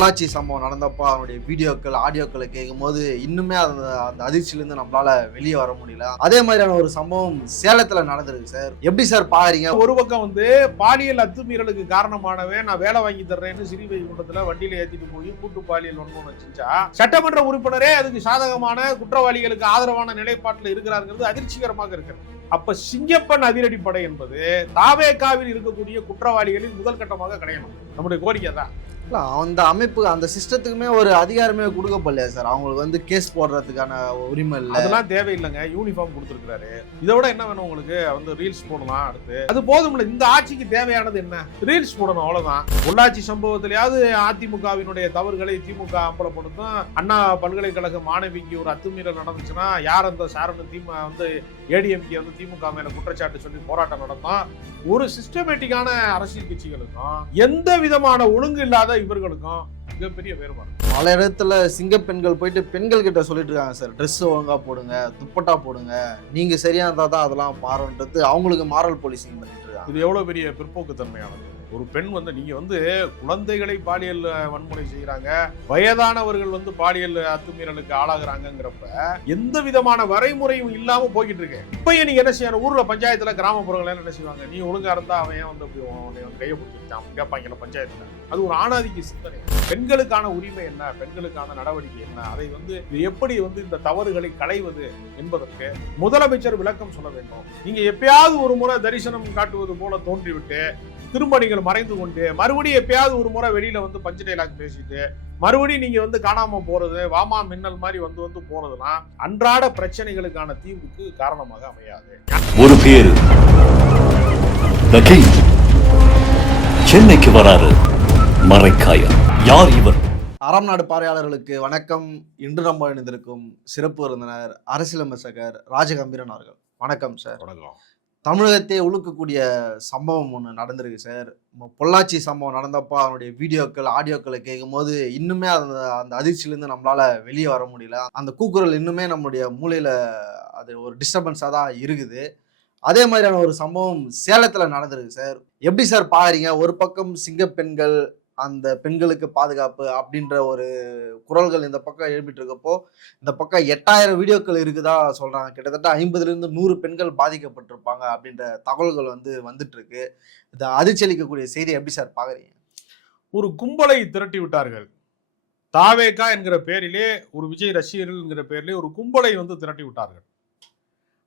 பொள்ளாச்சி சம்பவம் நடந்தப்போ அவனுடைய வீடியோக்கள் ஆடியோக்களை கேட்கும் போது இன்னுமே அந்த அந்த அதிர்ச்சியிலேருந்து நம்மளால வெளியே வர முடியல. அதே மாதிரியான ஒரு சம்பவம் சேலத்துல நடந்திருக்கு சார். எப்படி சார் பாக்குறீங்க? ஒரு பக்கம் பாலியல் அத்துமீறலுக்கு காரணமானவே நான் வேலை வாங்கி தர்றேன்னு சிறிவைகுண்டத்துல வண்டியில ஏத்திட்டு போய் கூட்டு பாலியல் வன்முறை செஞ்சா சட்டமன்ற உறுப்பினரே அதுக்கு சாதகமான குற்றவாளிகளுக்கு ஆதரவான நிலைப்பாட்டில் இருக்கிறார்கள் அதிர்ச்சிகரமாக இருக்கிறது. அப்ப சிங்கப்பன் அதிரடிப்படை என்பது தாவேகாவில் இருக்கக்கூடிய குற்றவாளிகளின் முதல் கட்டமாக கிடையணும். நம்முடைய கோரிக்கை தான். அந்த அமைப்பு அந்த சிஸ்டத்துக்குமே ஒரு அதிகாரமே கொடுக்கப்படலையா சார்? அவங்களுக்கு கேஸ் போடுறதுக்கான உரிமை இல்லை. அதெல்லாம் தேவையில்லைங்க. யூனிஃபார்ம் கொடுத்துருக்காரு. இதை விட என்ன வேணும் உங்களுக்கு? ரீல்ஸ் போடலாம். அடுத்து அது போதும் இல்லை. இந்த ஆட்சிக்கு தேவையானது என்ன? ரீல்ஸ் போடணும், அவ்வளவுதான். பொள்ளாச்சி சம்பவத்திலேயாவது அதிமுகவினுடைய தவறுகளை திமுக அம்பலப்படுத்தும். அண்ணா பல்கலைக்கழக மாணவிக்கு ஒரு அத்துமீறல் நடந்துச்சுன்னா யார் அந்த சாரன்னு ஏடிஎம்கே திமுக மேல குற்றச்சாட்டு சொல்லி போராட்டம் நடத்தும். ஒரு சிஸ்டமேட்டிக்கான அரசியல் கட்சிகளுக்கும் எந்த விதமான ஒழுங்கு இல்லாத இவர்களுக்கும் மிகப்பெரிய வேறுபாடு. பல இடத்துல சிங்க பெண்கள் போயிட்டு பெண்கள் கிட்ட சொல்லிட்டு இருக்காங்க சார், ட்ரெஸ் ஒழுங்கா போடுங்க, துப்பட்டா போடுங்க, நீங்க சரியா இருந்தா தான் அதெல்லாம் மாறுன்றது அவங்களுக்கு மாரல் போலீசிங் பண்ணிட்டு இருக்காங்க. இது எவ்வளவு பெரிய பிற்போக்கு தன்மையானது. ஒரு பெண் நீங்க குழந்தைகளை பாலியல் வன்முறை செய்யறாங்க, வயதானவர்கள் பாலியல் அத்துமீறலுக்கு ஆளாகிறாங்கிறப்ப எந்த விதமான வரைமுறையும் இல்லாம போய்கிட்டு இருக்கு. இப்ப நீங்க என்ன செய்யணும்? ஊர்ல பஞ்சாயத்துல கிராமப்புறங்கள் என்ன செய்வாங்க? நீ ஒழுங்கா இருந்தா அவன் கையை பிடிச்சிட்டான் கேட்பாங்க பஞ்சாயத்துல. அது ஒரு ஆணாதிக்க சிந்தனை. பெண்களுக்கான உரிமை என்ன, பெண்களுக்கான நடவடிக்கை என்ன, அதை எப்படி இந்த தவறுகளை களைவது என்பதற்கு முதலமைச்சர் விளக்கம் சொல்ல வேண்டும். நீங்க எப்பயாவது ஒரு முறை தரிசனம் காட்டுவது போல தோன்றிவிட்டு திரும்ப நீங்கள் மறைந்து கொண்டு மறுபடியும் எப்பயாவது ஒரு முறை வெளியில பஞ்சு டைலாக் பேசிட்டு மறுபடியும் நீங்க காணாம போறது, வாமா மின்னல் மாதிரி போறதுலாம் அன்றாட பிரச்சனைகளுக்கான தீர்வுக்கு காரணமாக அமையாது. ஒரு பேரு சென்னைக்கு வராரு மறைக்காயா. யார் இவர்? அறம் நாடு பார்வையாளர்களுக்கு வணக்கம். இன்று நம்ம இணைந்திருக்கும் சிறப்பு விருந்தினர் அரசியல் விமர்சகர் ராஜகம்பீரன் அவர்கள். வணக்கம் சார். வணக்கம். தமிழகத்தை உழுக்கக்கூடிய சம்பவம் ஒன்று நடந்திருக்கு சார். பொள்ளாச்சி சம்பவம் நடந்தப்போ அவனுடைய வீடியோக்கள் ஆடியோக்களை கேட்கும் போது இன்னுமே அந்த அந்த அதிர்ச்சியிலேருந்து நம்மளால வெளியே வர முடியல. அந்த கூக்குரல் இன்னுமே நம்மளுடைய மூளையில அது ஒரு டிஸ்டர்பன்ஸாக தான் இருக்குது. அதே மாதிரியான ஒரு சம்பவம் சேலத்தில் நடந்திருக்கு சார். எப்படி சார் பாக்குறீங்க? ஒரு பக்கம் சிங்க பெண்கள், அந்த பெண்களுக்கு பாதுகாப்பு அப்படின்ற ஒரு குரல்கள் இந்த பக்கம் எழுப்பிட்டு இருக்கப்போ, இந்த பக்கம் 8000 வீடியோக்கள் இருக்குதா சொல்றாங்க. கிட்டத்தட்ட 50லிருந்து 100 பெண்கள் பாதிக்கப்பட்டிருப்பாங்க அப்படின்ற தகவல்கள் வந்துட்டு இருக்கு. இந்த அதிர்ச்சியளிக்கக்கூடிய செய்தி எப்படி சார் பாக்குறீங்க? ஒரு கும்பலை திரட்டி விட்டார்கள். தாவேகா என்கிற பேரிலே, ஒரு விஜய் ரசிகர்கள் என்கிற பேரிலே ஒரு கும்பலை திரட்டி விட்டார்கள்.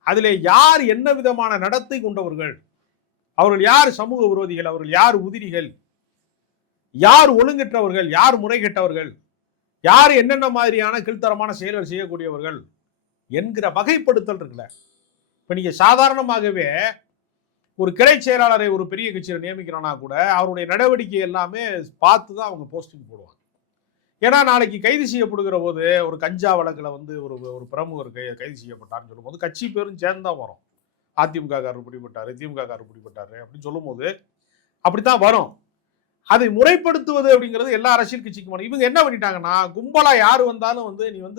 அதிலே யார் என்ன விதமான நடத்தை கொண்டவர்கள், அவர்கள் யார் சமூக விரோதிகள், அவர்கள் யார் உதிரிகள், யார் ஒழுங்கற்றவர்கள், யார் முறைகெட்டவர்கள், யார் என்னென்ன மாதிரியான கீழ்த்தரமான செயல்கள் செய்யக்கூடியவர்கள் என்கிற வகைப்படுத்தல் இருக்குல்ல. இப்ப நீங்க சாதாரணமாகவே ஒரு கிளை செயலாளரை ஒரு பெரிய கட்சியில நியமிக்கிறோம்னா கூட அவருடைய நடவடிக்கை எல்லாமே பார்த்து தான் அவங்க போஸ்டிங் போடுவாங்க. ஏன்னா நாளைக்கு கைது செய்யப்படுகிற போது ஒரு கஞ்சா வழக்குல ஒரு பிரமுகர் கைது செய்யப்பட்டார்னு சொல்லும் போது கட்சி பேரும் சேர்ந்துதான் வரும். அதிமுக காரர் பிடிபட்டாரு, திமுக காரர் பிடிபட்டாரு அப்படின்னு சொல்லும் போது அப்படித்தான் வரும். அதை முறைப்படுத்துவது அப்படிங்கிறது எல்லா அரசியல் கட்சிக்கும் வரும். இவங்க என்ன பண்ணிட்டாங்கன்னா, கும்பலா யாரு வந்தாலும்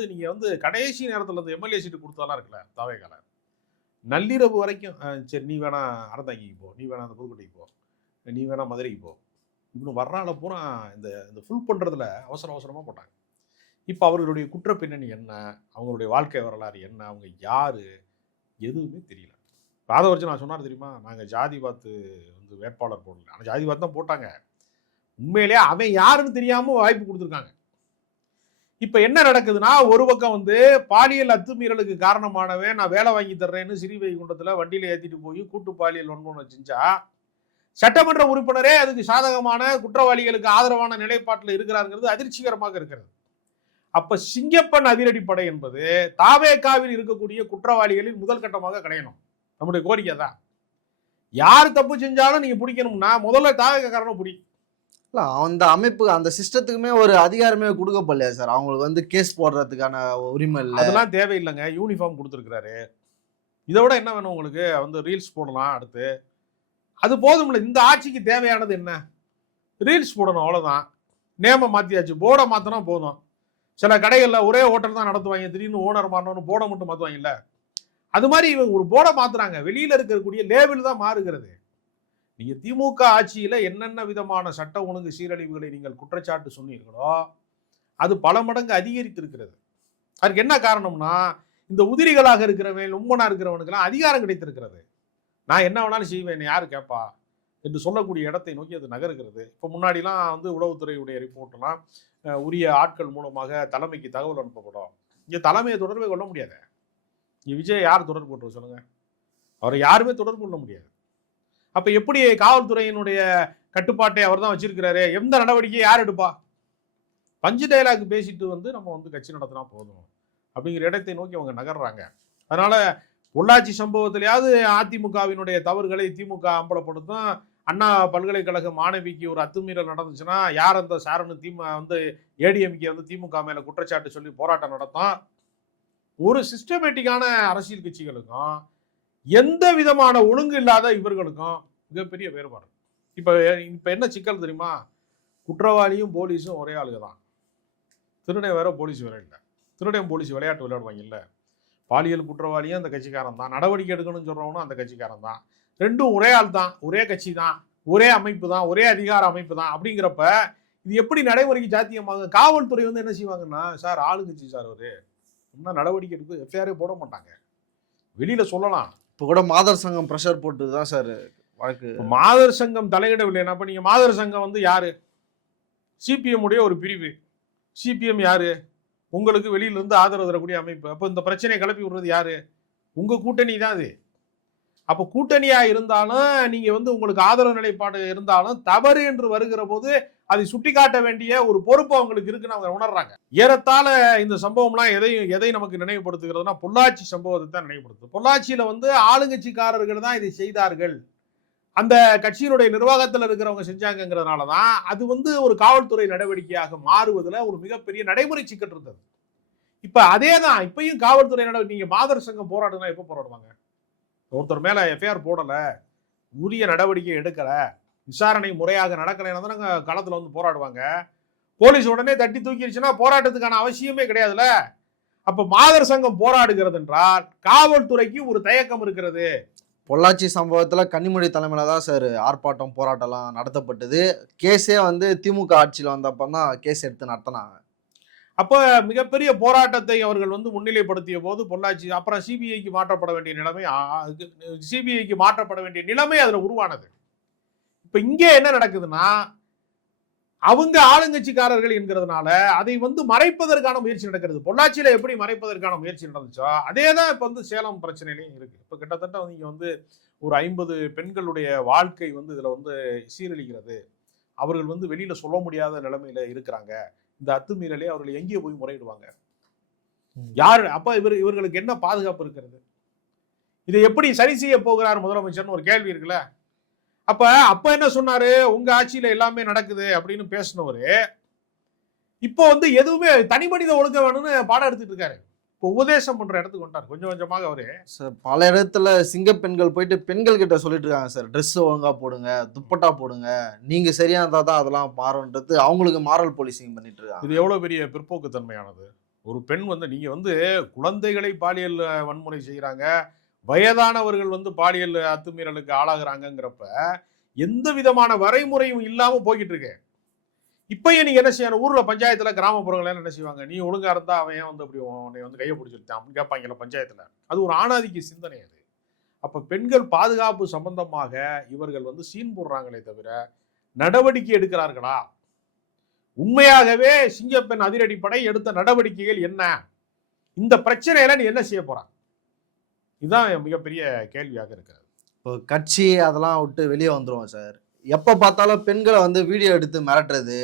நீங்க கடைசி நேரத்துல எம்எல்ஏ சீட்டு கொடுத்தாலாம் இருக்குல்ல தாவேகால, நள்ளிரவு வரைக்கும் சரி நீ வேணா அறந்தாங்கிக்கு போ, நீ வேணா அந்த புதுக்கோட்டைக்கு போ, நீ வேணா மதுரைக்கு போ, இப்படி வர்றால பூரா இந்த ஃபுல் பண்றதுல அவசரமா போட்டாங்க. இப்ப அவர்களுடைய குற்ற பின்னணி என்ன, அவங்களுடைய வாழ்க்கை வரலாறு என்ன, அவங்க யாரு, எதுவுமே தெரியல. அதை வச்சு நான் சொன்னார் தெரியுமா, நாங்க ஜாதி பார்த்து வேட்பாளர் போடல, ஆனா ஜாதி பார்த்து தான் போட்டாங்க. உண்மையிலே அவன் யாருன்னு தெரியாம வாய்ப்பு கொடுத்துருக்காங்க. இப்ப என்ன நடக்குதுன்னா, ஒரு பக்கம் பாலியல் அத்துமீறலுக்கு காரணமானவே நான் வேலை வாங்கி தர்றேன்னு சிறிவைகுண்டத்துல வண்டியில ஏத்திட்டு போய் கூட்டு பாலியல் வன்முறை செஞ்சா சட்டமன்ற உறுப்பினரே அதுக்கு சாதகமான குற்றவாளிகளுக்கு ஆதரவான நிலைப்பாட்டில் இருக்கிறார்கள் அதிர்ச்சிகரமாக இருக்கிறது. அப்ப சிங்கப்பன் அதிரடிப்படை என்பது தாவேகாவில் இருக்கக்கூடிய குற்றவாளிகளின் முதல் கட்டமாக கிடையணும். நம்முடைய கோரிக்கை தான். யார் தப்பு செஞ்சாலும் நீங்க பிடிக்கணும்னா முதல்ல தாவேகாரனை பிடி. அந்த அமைப்பு அந்த சிஸ்டத்துக்குமே ஒரு அதிகாரமே கொடுக்கப்படலையா சார்? அவங்களுக்கு கேஸ் போடுறதுக்கான உரிமை இல்லை. அதெல்லாம் தேவையில்லைங்க. யூனிஃபார்ம் கொடுத்துருக்காரு. இதை விட என்ன வேணும் உங்களுக்கு? ரீல்ஸ் போடலாம். அடுத்து அது போதும் இல்லை. இந்த ஆட்சிக்கு தேவையானது என்ன? ரீல்ஸ் போடணும், அவ்வளவுதான். நேம மாத்தியாச்சு, போர்டை மாத்தினா போதும். சில கடைகள்ல ஒரே ஹோட்டல் தான் நடத்துவாங்க, திடீர்னு ஓனர் மாறணும்னு போர்டை மட்டும் மாத்துவாங்கல்ல, அது மாதிரி இவங்க ஒரு போர்டை மாத்துறாங்க. வெளியில இருக்கக்கூடிய லேபிள் தான் மாறுகிறது. நீங்க திமுக ஆட்சியில என்னென்ன விதமான சட்ட ஒழுங்கு சீரழிவுகளை நீங்கள் குற்றச்சாட்டு சொன்னீர்களோ அது பல மடங்கு அதிகரித்திருக்கிறது. அதுக்கு என்ன காரணம்னா, இந்த உதிரிகளாக இருக்கிறவன் உம்மனா இருக்கிறவனுக்கெல்லாம் அதிகாரம் கிடைத்திருக்கிறது. நான் என்ன வேணாலும் செய்வேன், யாரு கேட்பா என்று சொல்லக்கூடிய இடத்தை நோக்கி அது நகருகிறது. இப்போ முன்னாடிலாம் வந்து உளவுத்துறையுடைய ரிப்போர்ட்லாம் உரிய ஆட்கள் மூலமாக தலைமைக்கு தகவல் அனுப்பப்படும். இங்கே தலைமையை தொடர்பே கொள்ள முடியாது. இங்கே விஜய் யார் தொடர்பு கொண்டு சொல்லுங்க? அவரை யாருமே தொடர்பு கொள்ள முடியாது. அப்ப எப்படி காவல்துறையினுடைய கட்டுப்பாட்டை அவர் தான் வச்சிருக்கிறாரு? எந்த நடவடிக்கையை யார் எடுப்பா? பஞ்சு டைலாக் பேசிட்டு வந்து நம்ம வந்து கட்சி நடத்தினா போதும் அப்படிங்கிற இடத்தை நோக்கி அவங்க நகர்றாங்க. அதனால பொள்ளாச்சி சம்பவத்திலேயாவது அதிமுகவினுடைய தவறுகளை திமுக அம்பலப்படுத்தும். அண்ணா பல்கலைக்கழக மாணவிக்கு ஒரு அத்துமீறல் நடந்துச்சுன்னா யார் அந்த சாரனு வந்து ஏடிஎம்கே வந்து திமுக மேல குற்றச்சாட்டு சொல்லி போராட்டம் நடத்தும். ஒரு சிஸ்டமேட்டிக்கான அரசியல் கட்சிகளுக்கும் எந்த விதமான ஒழுங்கு இல்லாத இவர்களுக்கும் மிகப்பெரிய வேறுபாடு. இப்ப என்ன சிக்கல் தெரியுமா? குற்றவாளியும் போலீஸும் ஒரே ஆளுக தான். திருடன் வேற போலீஸ் வேற இல்லை. திருடன் போலீஸ் விளையாட்டு விளையாடுவாங்க இல்லை. பாலியல் குற்றவாளியும் அந்த கட்சிக்காரன் தான், நடவடிக்கை எடுக்கணும்னு சொல்றவனும் அந்த கட்சிக்காரன் தான். ரெண்டும் ஒரே ஆள் தான், ஒரே கட்சி தான், ஒரே அமைப்பு தான், ஒரே அதிகார அமைப்பு தான். அப்படிங்கிறப்ப இது எப்படி நடைமுறைக்கு சாத்தியமாகும்? காவல்துறை வந்து என்ன செய்வாங்கன்னா, சார் ஆளுங்கட்சி சார் அவரு இன்னும் நடவடிக்கை எடுத்து எஃப்ஐஆரே போட மாட்டாங்க, வெளியில சொல்லலாம். இப்போ கூட மாதர் சங்கம் ப்ரெஷர் போட்டு தான் சார் வழக்கு. மாதர் சங்கம் தலையிடவில்லைன்னா அப்ப நீங்க மாதர் சங்கம் வந்து யாரு? சிபிஎம் உடைய ஒரு பிரிவு. சிபிஎம் யாரு? உங்களுக்கு வெளியில இருந்து ஆதரவு தரக்கூடிய அமைப்பு. அப்ப இந்த பிரச்சனையை கிளப்பி விடுறது யாரு? உங்க கூட்டணி தான் அது. அப்ப கூட்டணியா இருந்தாலும் நீங்க வந்து உங்களுக்கு ஆதரவு நிலைப்பாடு இருந்தாலும் தவறு என்று வருகிற போது அதை சுட்டிக்காட்ட வேண்டிய ஒரு பொறுப்பு அவங்களுக்கு இருக்குன்னு அவங்க உணர்றாங்க. ஏறத்தாழ இந்த சம்பவம்லாம் எதை நமக்கு நினைவுபடுத்துகிறதுனா பொள்ளாச்சி சம்பவத்தை தான் நினைவுபடுத்துது. பொள்ளாச்சியில வந்து ஆளுங்கட்சிக்காரர்கள் தான் இதை செய்தார்கள், அந்த கட்சியினுடைய நிர்வாகத்தில் இருக்கிறவங்க செஞ்சாங்கிறதுனாலதான் அது வந்து ஒரு காவல்துறை நடவடிக்கையாக மாறுவதில் ஒரு மிகப்பெரிய நடைமுறை சிக்கல் இருந்தது. இப்ப அதே தான் இப்பயும் காவல்துறை நடவடிக்கை. நீங்க மாதர் சங்கம் போராடுனா எப்ப போராடுவாங்க? ஒருத்தர் மேல எஃப்ஐஆர் போடல, உரிய நடவடிக்கை எடுக்கல, விசாரணை முறையாக நடக்கலைன்னா தானே களத்துல வந்து போராடுவாங்க. போலீஸ் உடனே தட்டி தூக்கிடுச்சுன்னா போராட்டத்துக்கான அவசியமே கிடையாதுல்ல. அப்ப மாதர் சங்கம் போராடுகிறது என்றால் காவல்துறைக்கு ஒரு தயக்கம் இருக்கிறது. பொள்ளாச்சி சம்பவத்துல கன்னிமொழி தலைமையில தான் சார் ஆர்ப்பாட்டம் போராட்டம்லாம் நடத்தப்பட்டது. கேஸே வந்து திமுக ஆட்சியில் வந்தப்ப தான் கேஸ் எடுத்து நடத்தினாங்க. அப்ப மிகப்பெரிய போராட்டத்தை அவர்கள் வந்து முன்னிலைப்படுத்திய போது பொள்ளாச்சி அப்புறம் சிபிஐக்கு மாற்றப்பட வேண்டிய நிலைமை அதுல உருவானது. இப்ப இங்கே என்ன நடக்குதுன்னா, அவங்க ஆளுங்கட்சிக்காரர்கள் என்கிறதுனால அதை வந்து மறைப்பதற்கான முயற்சி நடக்கிறது. பொள்ளாச்சியில எப்படி மறைப்பதற்கான முயற்சி நடந்துச்சோ அதே தான் இப்ப வந்து சேலம் பிரச்சனையிலையும் இருக்கு. இப்ப கிட்டத்தட்ட இங்க வந்து ஒரு 50 பெண்களுடைய வாழ்க்கை வந்து இதுல வந்து சீரழிகிறது. அவர்கள் வந்து வெளியில சொல்ல முடியாத நிலைமையில இருக்கிறாங்க. இந்த அத்துமீறலே அவர்கள் எங்கே போய் முறையிடுவாங்க? யாரு? அப்ப இவர்களுக்கு என்ன பாதுகாப்பு இருக்கிறது? இதை எப்படி சரி செய்ய போகிறார் முதலமைச்சர்னு ஒரு கேள்வி இருக்குல்ல. அப்ப என்ன சொன்னாரு? உங்க ஆட்சியில எல்லாமே நடக்குது அப்படின்னு பேசினவரு இப்போ வந்து எதுவுமே தனி மனித ஒழுக்கம் வேணும்னு பாடம் எடுத்துட்டு இருக்காரு. இப்போ உபதேசம் பண்ற இடத்துக்கு வந்துட்டார் கொஞ்சம் கொஞ்சமாக. அவரு சார் பல இடத்துல சிங்க பெண்கள் போயிட்டு பெண்கள் கிட்ட சொல்லிட்டு இருக்காங்க சார், ட்ரெஸ் ஒழுங்கா போடுங்க, துப்பட்டா போடுங்க, நீங்க சரியா இருந்தா தான் அதெல்லாம் மாறுன்றது அவங்களுக்கு மாரல் போலீசிங் பண்ணிட்டு இருக்காங்க. இது எவ்வளவு பெரிய பிற்போக்கு தன்மையானது. ஒரு பெண் வந்து நீங்க வந்து குழந்தைகளை பாலியல் வன்முறை செய்யறாங்க, வயதானவர்கள் வந்து பாலியல் அத்துமீறலுக்கு ஆளாகிறாங்கிறப்ப எந்த விதமான வரைமுறையும் இல்லாம போய்கிட்டு இருக்கு. இப்பயும் நீங்க என்ன செய்யணும்? ஊர்ல பஞ்சாயத்துல கிராமப்புறங்கள் என்ன செய்வாங்க? நீ ஒழுங்கா இருந்தா அவன் வந்து அப்படி உன்னை வந்து கையை பிடிச்சிருத்தான் அப்படின்னு கேட்பாங்கல்ல பஞ்சாயத்துல. அது ஒரு ஆணாதிக்க சிந்தனை அது. அப்ப பெண்கள் பாதுகாப்பு சம்பந்தமாக இவர்கள் வந்து சீன் போடுறாங்களே தவிர நடவடிக்கை எடுக்கிறார்களா? உண்மையாகவே சிங்கப்பெண் அதிரடிப்படை எடுத்த நடவடிக்கைகள் என்ன? இந்த பிரச்சனையில நீ என்ன செய்ய போறான்? இதுதான் மிகப்பெரிய கேள்வியாக இருக்கிறது. இப்போ கட்சி அதெல்லாம் விட்டு வெளியே வந்துருவோம் சார். எப்போ பார்த்தாலும் பெண்களை வந்து வீடியோ எடுத்து மிரட்டுறது,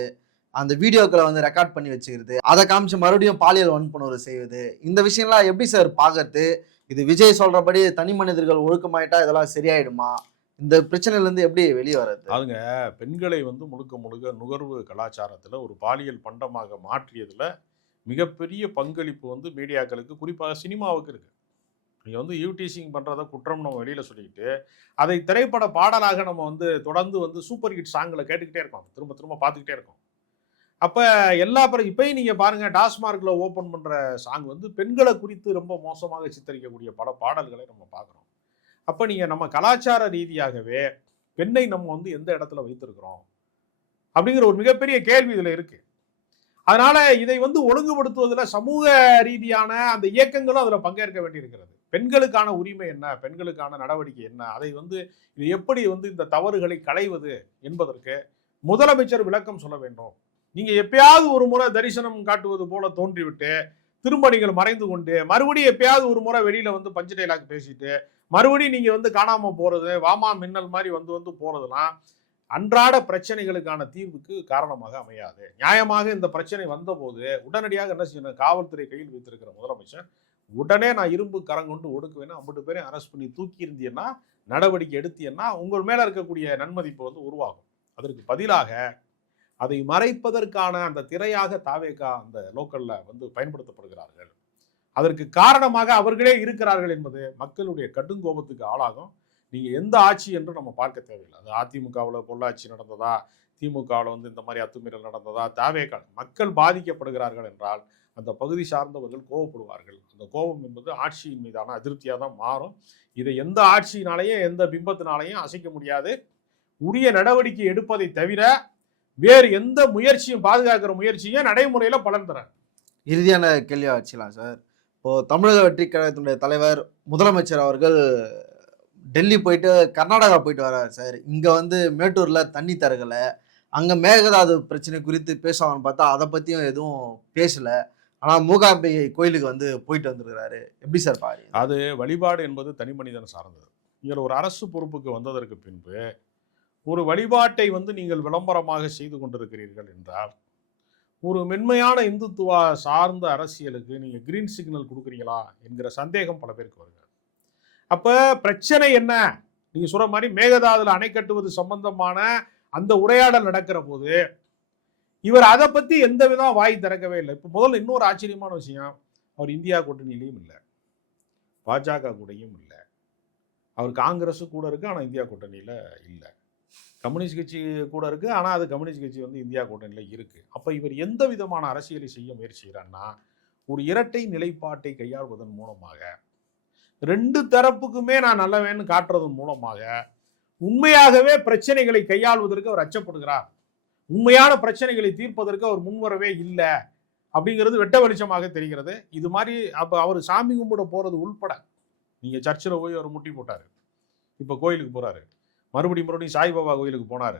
அந்த வீடியோக்களை வந்து ரெக்கார்ட் பண்ணி வச்சுக்கிறது, அதை காமிச்சு மறுபடியும் பாலியல் வன்புணர்வு செய்வது, இந்த விஷயம்லாம் எப்படி சார் பார்க்கறது? இது விஜய் சொல்றபடி தனி மனிதர்கள் ஒழுக்கமாயிட்டா இதெல்லாம் சரியாயிடுமா? இந்த பிரச்சனையிலேருந்து எப்படி வெளியே வர்றது? அதுங்க பெண்களை வந்து முழுக்க நுகர்வு கலாச்சாரத்தில் ஒரு பாலியல் பண்டமாக மாற்றியதில் மிகப்பெரிய பங்களிப்பு வந்து மீடியாக்களுக்கு, குறிப்பாக சினிமாவுக்கு இருக்கு. நீங்கள் வந்து யூடிசிங் பண்ணுறத குற்றம் நம்ம வெளியில் சொல்லிக்கிட்டு அதை திரைப்பட பாடலாக நம்ம வந்து தொடர்ந்து வந்து சூப்பர் ஹிட் சாங்கில் கேட்டுக்கிட்டே இருக்கோம், திரும்ப திரும்ப பார்த்துக்கிட்டே இருக்கோம். அப்போ எல்லா இப்பயும் நீங்கள் பாருங்கள், டாஸ்மார்க்கில் ஓப்பன் பண்ணுற சாங் வந்து பெண்களை குறித்து ரொம்ப மோசமாக சித்தரிக்கக்கூடிய பல பாடல்களை நம்ம பார்க்குறோம். அப்போ நீங்கள் நம்ம கலாச்சார ரீதியாகவே பெண்ணை நம்ம வந்து எந்த இடத்துல வைத்திருக்கிறோம் அப்படிங்கிற ஒரு மிகப்பெரிய கேள்வி இதுல இருக்கு. அதனால இதை வந்து ஒழுங்குபடுத்துவதில் சமூக ரீதியான அந்த இயக்கங்களும் அதுல பங்கேற்க வேண்டியிருக்கிறது. பெண்களுக்கான உரிமை என்ன, பெண்களுக்கான நடவடிக்கை என்ன, அதை வந்து இது எப்படி வந்து இந்த தவறுகளை களைவது என்பதற்கு முதலமைச்சர் விளக்கம் சொல்ல வேண்டும். நீங்க எப்பயாவது ஒரு முறை தரிசனம் காட்டுவது போல தோன்றிவிட்டு திரும்ப நீங்கள் மறைந்து கொண்டு மறுபடியும் எப்பயாவது ஒரு முறை வெளியில வந்து பஞ்சு டைலாக் பேசிட்டு மறுபடியும் நீங்க வந்து காணாம போறது, வாமா மின்னல் மாதிரி வந்து வந்து போறதுலாம் அன்றாட பிரச்சனைகளுக்கான தீர்வுக்கு காரணமாக அமையாது. நியாயமாக இந்த பிரச்சனை வந்தபோது உடனடியாக என்ன செய்யணும், காவல்துறை கையில் வைத்திருக்கிற முதலமைச்சர் உடனே நான் இரும்பு கரங்கொண்டு ஒடுக்குவேன்னு 50 பேரையும் அரெஸ்ட் பண்ணி தூக்கி இருந்தீங்கன்னா, நடவடிக்கை எடுத்தீங்கன்னா உங்கள் மேல இருக்கக்கூடிய நன்மதிப்பு வந்து உருவாகும். அதற்கு பதிலாக அதை மறைப்பதற்கான அந்த திரையாக தாவேகா அந்த லோக்கல்ல வந்து பயன்படுத்தப்படுகிறார்கள். அதற்கு காரணமாக அவர்களே இருக்கிறார்கள் என்பது மக்களுடைய கடுங்கோபத்துக்கு ஆளாகும். நீங்க எந்த ஆட்சி என்று நம்ம பார்க்க தேவையில்லை. அது அதிமுகவில் பொள்ளாச்சி நடந்ததா, திமுகவில் வந்து இந்த மாதிரி அத்துமீறல் நடந்ததா, தாவேகா மக்கள் பாதிக்கப்படுகிறார்கள் என்றால் அந்த பகுதி சார்ந்தவர்கள் கோபப்படுவார்கள். அந்த கோபம் என்பது ஆட்சியின் மீதான அதிருப்தியாக தான் மாறும். இதை எந்த ஆட்சியினாலேயும் எந்த பிம்பத்தினாலையும் அசைக்க முடியாது. உரிய நடவடிக்கை எடுப்பதை தவிர வேறு எந்த முயற்சியும், பாதுகாக்கிற முயற்சியும் நடைமுறையில பலன் தர. இறுதியான கேள்வியா வச்சுக்கலாம் சார். இப்போ தமிழக வெற்றி கழகத்தினுடைய தலைவர் முதலமைச்சர் அவர்கள் டெல்லி போயிட்டு கர்நாடகா போயிட்டு வர்றாரு சார். இங்க வந்து மேட்டூர்ல தண்ணி தரகல, அங்க மேகதாது பிரச்சனை குறித்து பேசுவாங்கன்னு பார்த்தா அதை பத்தியும் எதுவும் பேசல. ஆனா மூகாம்பிகை கோயிலுக்கு வந்து போயிட்டு வந்திருக்கிறாரு. எப்படி சார் பாரு? அது வழிபாடு என்பது தனி மனிதன் சார்ந்தது. நீங்கள் ஒரு அரசு பொறுப்புக்கு வந்ததற்கு பின்பு ஒரு வழிபாட்டை வந்து நீங்கள் விளம்பரமாக செய்து கொண்டிருக்கிறீர்கள் என்றால் ஒரு மென்மையான இந்துத்துவா சார்ந்த அரசியலுக்கு நீங்க கிரீன் சிக்னல் கொடுக்குறீங்களா என்கிற சந்தேகம் பல பேருக்கு வருகிறது. அப்ப பிரச்சனை என்ன? நீங்க சொல்ற மாதிரி மேகதாதுல அணை கட்டுவது சம்பந்தமான அந்த உரையாடல் நடக்கிற போது இவர் அதை பத்தி எந்த விதம் வாய் திறக்கவே இல்லை. இப்ப முதல்ல இன்னொரு ஆச்சரியமான விஷயம், அவர் இந்தியா கூட்டணியிலையும் இல்லை, பாஜக கூடயும் இல்லை, அவர் காங்கிரஸ் கூட இருக்கு ஆனா இந்தியா கூட்டணியில இல்லை, கம்யூனிஸ்ட் கட்சி கூட இருக்கு ஆனா அது கம்யூனிஸ்ட் கட்சி வந்து இந்தியா கூட்டணியில இருக்கு. அப்ப இவர் எந்த விதமான அரசியலை செய்ய முயற்சிக்கிறார்னா ஒரு இரட்டை நிலைப்பாட்டை கையாள்வதன் மூலமாக ரெண்டு தரப்புக்குமே நான் நல்லவேன்னு காட்டுறதன் மூலமாக உண்மையாகவே பிரச்சனைகளை கையாள்வதற்கு அவர் அச்சப்படுகிறார். உண்மையான பிரச்சனைகளை தீர்ப்பதற்கு அவர் முன்வரவே இல்லை அப்படிங்கிறது வெட்ட வெளிச்சமாக தெரிகிறது. இது மாதிரி அப்ப அவர் சாமி கும்பிட போறது உள்பட, நீங்க சர்ச்சில் போய் அவர் முட்டி போட்டாரு, இப்ப கோயிலுக்கு போறாரு, மறுபடியும் சாய்பாபா கோயிலுக்கு போனாரு.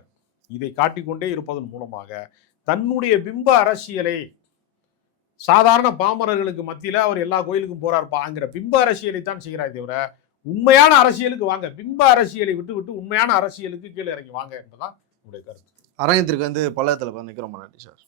இதை காட்டிக்கொண்டே இருப்பதன் மூலமாக தன்னுடைய பிம்ப அரசியலை சாதாரண பாமரர்களுக்கு மத்தியில அவர் எல்லா கோயிலுக்கும் போறாருப்பாங்கிற பிம்ப அரசியலை தான் செய்கிறார் தவிர உண்மையான அரசியலுக்கு வாங்க, பிம்ப அரசியலை விட்டு உண்மையான அரசியலுக்கு கீழே இறங்கி வாங்க என்பதான் என்னுடைய கருத்து. அரங்கத்திற்கு வந்து பல்லத்தில் நிற்கிறோம். நன்றி சார்.